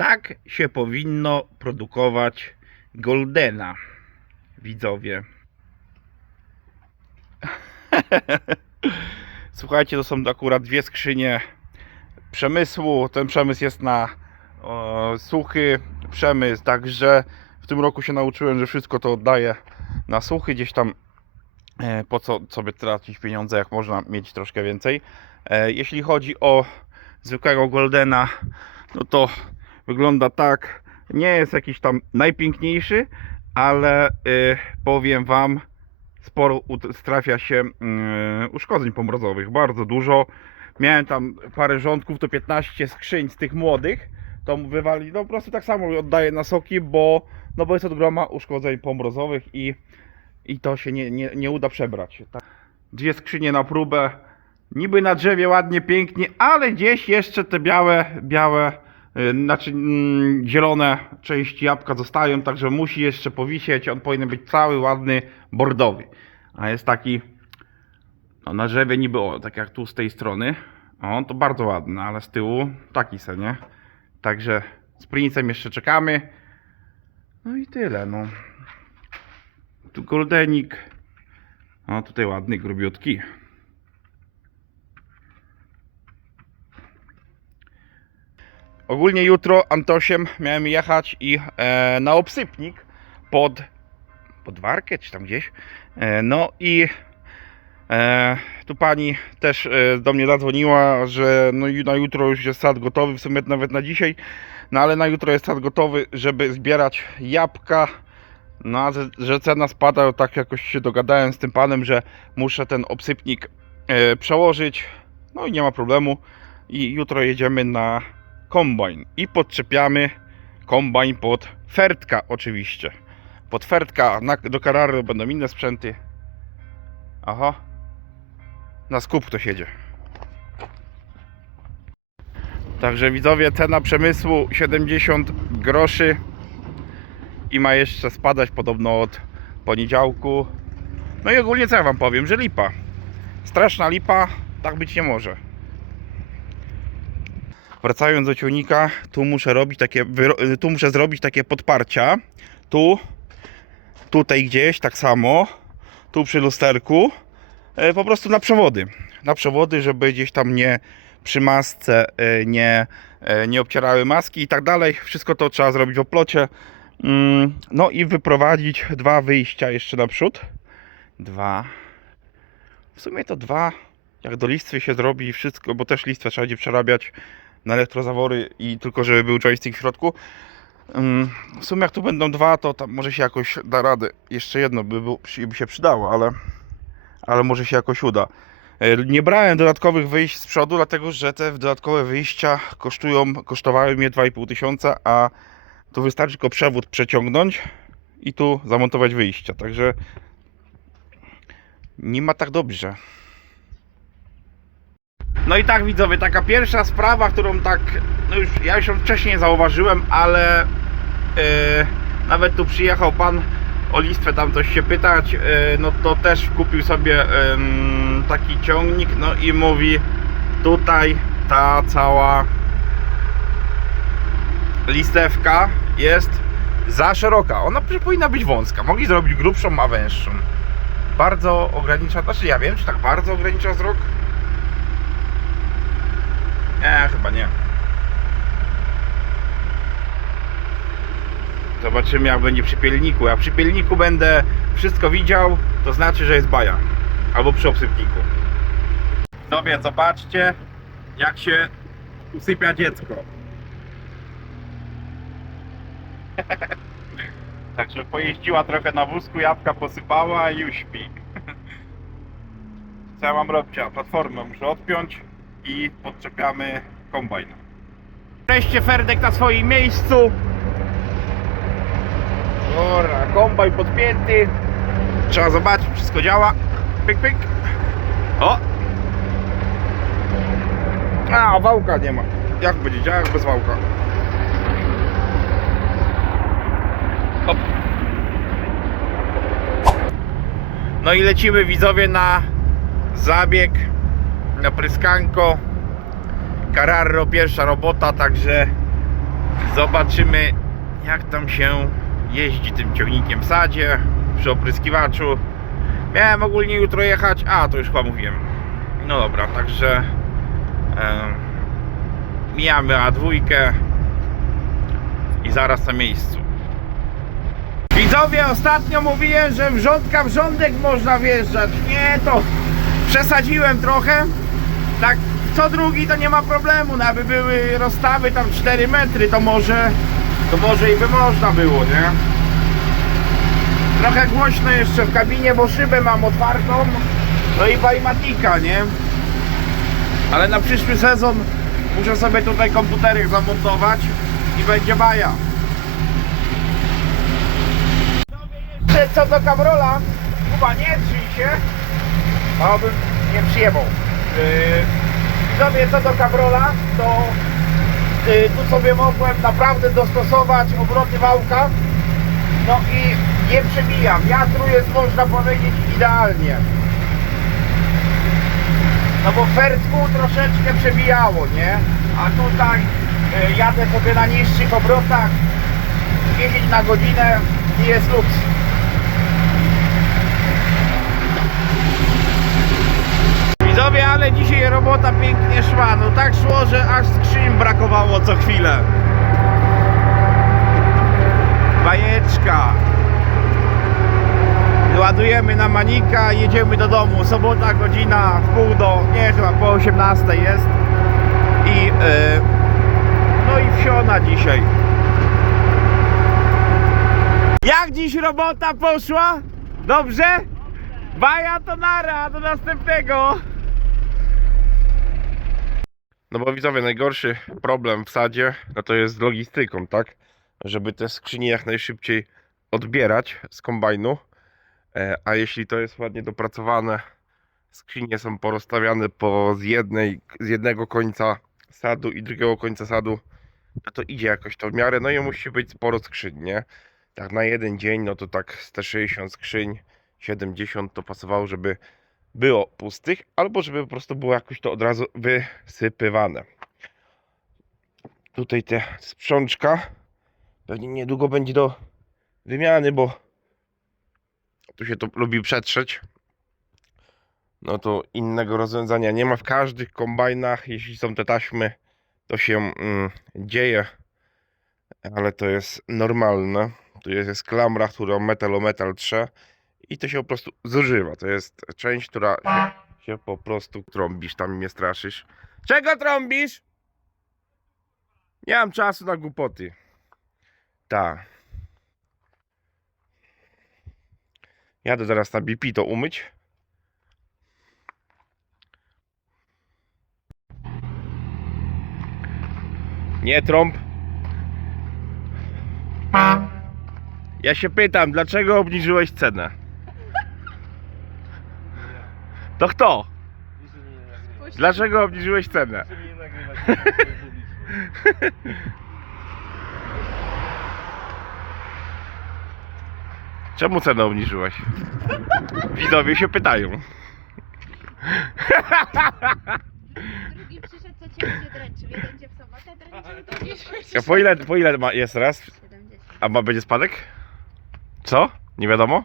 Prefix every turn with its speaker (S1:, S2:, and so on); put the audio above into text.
S1: Tak się powinno produkować Goldena, widzowie. Słuchajcie, to są akurat dwie skrzynie przemysłu. Ten przemysł jest na o, suchy przemysł, także w tym roku się nauczyłem, że wszystko to oddaję na suchy, gdzieś tam e, po co sobie tracić pieniądze, jak można mieć troszkę więcej. E, Jeśli chodzi o zwykłego Goldena, no to wygląda tak. Nie jest jakiś tam najpiękniejszy, ale y, powiem Wam, sporo ut- trafia się y, uszkodzeń pomrozowych, bardzo dużo. Miałem tam parę rządków, to 15 skrzyń z tych młodych, to wywali, no po prostu tak samo oddaję na soki, bo, no bo jest od groma uszkodzeń pomrozowych i, i to się nie, nie, nie uda przebrać. Tak. Dwie skrzynie na próbę, niby na drzewie ładnie, pięknie, ale gdzieś jeszcze te białe, białe, znaczy mm, zielone części jabłka zostają, także musi jeszcze powisieć, on powinien być cały ładny, bordowy. A jest taki, no na drzewie niby, o, tak jak tu z tej strony, o, to bardzo ładny, ale z tyłu taki se, nie? Także z princem jeszcze czekamy. No i tyle, no. Tu goldenik. O, tutaj ładny, grubiutki. Ogólnie jutro Antosiem miałem jechać i e, na obsypnik pod podwarkę czy tam gdzieś. E, no i e, tu pani też e, do mnie zadzwoniła, że no na jutro już jest sad gotowy, w sumie nawet na dzisiaj. No ale na jutro jest sad gotowy, żeby zbierać jabłka. No a że cena spada, tak jakoś się dogadałem z tym panem, że muszę ten obsypnik e, przełożyć. No i nie ma problemu. I jutro jedziemy na kombajn i podczepiamy kombajn pod fertka oczywiście. Pod fertka na, do Carraro będą inne sprzęty. Aha. Na skup ktoś jedzie. Także widzowie, cena przemysłu 70 groszy i ma jeszcze spadać podobno od poniedziałku. No i ogólnie co ja wam powiem, że lipa. Straszna lipa, tak być nie może. Wracając do ciągnika, tu muszę robić takie, wyro- tu muszę zrobić takie podparcia. Tu, tutaj gdzieś, tak samo. Tu przy lusterku. E, Po prostu na przewody. Na przewody, żeby gdzieś tam nie przy masce e, nie, e, nie obcierały maski i tak dalej. Wszystko to trzeba zrobić w oplocie. Mm, No i wyprowadzić dwa wyjścia jeszcze naprzód. Dwa. W sumie to dwa. Jak do listwy się zrobi wszystko, bo też listwę trzeba będzie przerabiać na elektrozawory i tylko żeby był joystick w środku. Ym, W sumie jak tu będą dwa, to tam może się jakoś da radę. Jeszcze jedno by, by się przydało, ale, ale może się jakoś uda. E, Nie brałem dodatkowych wyjść z przodu, dlatego że te dodatkowe wyjścia kosztują, kosztowały mnie 2,5 tysiąca, a tu wystarczy tylko przewód przeciągnąć i tu zamontować wyjścia. Także nie ma tak dobrze. No i tak widzowie, taka pierwsza sprawa, którą tak, no już ja już ją wcześniej zauważyłem, ale yy, nawet tu przyjechał pan o listwę tam coś się pytać, yy, no to też kupił sobie ym, taki ciągnik, no i mówi tutaj ta cała listewka jest za szeroka. Ona powinna być wąska. Mogli zrobić grubszą, a węższą. Bardzo ogranicza, znaczy ja wiem, czy tak bardzo ogranicza wzrok. Nie, chyba nie. Zobaczymy jak będzie przy pielniku. Jak przy pielniku będę wszystko widział, to znaczy, że jest baja. Albo przy obsypniku. Sobie zobaczcie, jak się usypia dziecko. Także pojeździła trochę na wózku, jabłka posypała i już śpi. Co ja mam robić? A platformę muszę odpiąć i podczepiamy kombajn. Wreszcie Ferdek na swoim miejscu. Dobra, kombajn podpięty. Trzeba zobaczyć, wszystko działa. Pyk, pyk. O! A, wałka nie ma. Jak będzie działał bez wałka? Hop. No i lecimy widzowie na zabieg, pryskanko. Carraro, pierwsza robota, także Zobaczymy jak tam się jeździ tym ciągnikiem w sadzie przy opryskiwaczu. Miałem ogólnie jutro jechać, a to już chyba mówiłem. No dobra, także em, mijamy A2 i zaraz na miejscu. Widzowie, ostatnio mówiłem, że wrzątka w rządek można wjeżdżać. Nie, to przesadziłem trochę. Tak, co drugi to nie ma problemu, no, aby były rozstawy tam 4 metry, to może, to może i by można było, nie? Trochę głośno jeszcze w kabinie, bo szybę mam otwartą, no i bajmatika, nie? Ale na przyszły sezon muszę sobie tutaj komputerek zamontować i będzie baja. Co do Cabrola, Kuba nie drzyj się, bo bym nie przyjebał. Widzowie, co do Cabrola, to yy, tu sobie mogłem naprawdę dostosować obroty wałka. No i nie przebijam. Wiatru jest, można powiedzieć, idealnie. No bo Fertku troszeczkę przebijało, nie? A tutaj yy, jadę sobie na niższych obrotach 10 na godzinę i jest luks. Widzowie, ale dzisiaj robota pięknie szła. No tak szło, że aż skrzyń brakowało co chwilę. Bajeczka. Ładujemy na manika, jedziemy do domu. Sobota godzina w pół do, nie chyba po 18 jest. I yy, no i wsiona dzisiaj. Jak dziś robota poszła? Dobrze? Baja to nara, do następnego. No bo widzowie, najgorszy problem w sadzie, no to jest z logistyką, tak? Żeby te skrzynie jak najszybciej odbierać z kombajnu. E, A jeśli to jest ładnie dopracowane, skrzynie są porozstawiane po z, jednej, z jednego końca sadu i drugiego końca sadu, no to idzie jakoś to w miarę, no i musi być sporo skrzyń, nie? Tak na jeden dzień, no to tak z te 60 skrzyń, 70 to pasowało, żeby było pustych, albo żeby po prostu było jakoś to od razu wysypywane. Tutaj te sprzączka pewnie niedługo będzie do wymiany, bo tu się to lubi przetrzeć. No to innego rozwiązania nie ma w każdych kombajnach. Jeśli są te taśmy, to się mm, dzieje, ale to jest normalne. Tu jest, klamra, która metal o metal trze i to się po prostu zużywa. To jest część, która się, się po prostu trąbisz, tam mnie straszysz. Czego trąbisz? Nie mam czasu na głupoty. Tak. Jadę zaraz na BP to umyć. Nie trąb. Ja się pytam, dlaczego obniżyłeś cenę? To kto? Dlaczego obniżyłeś cenę? Czemu cenę obniżyłeś? Widzowie się pytają.
S2: Drugi przyszedł, co cię będzie dręczył. Jeden cię w sobotę dręczył, drugi.
S1: A po ile, po ile ma, jest raz?
S2: 70.
S1: A ma będzie spadek? Co? Nie wiadomo?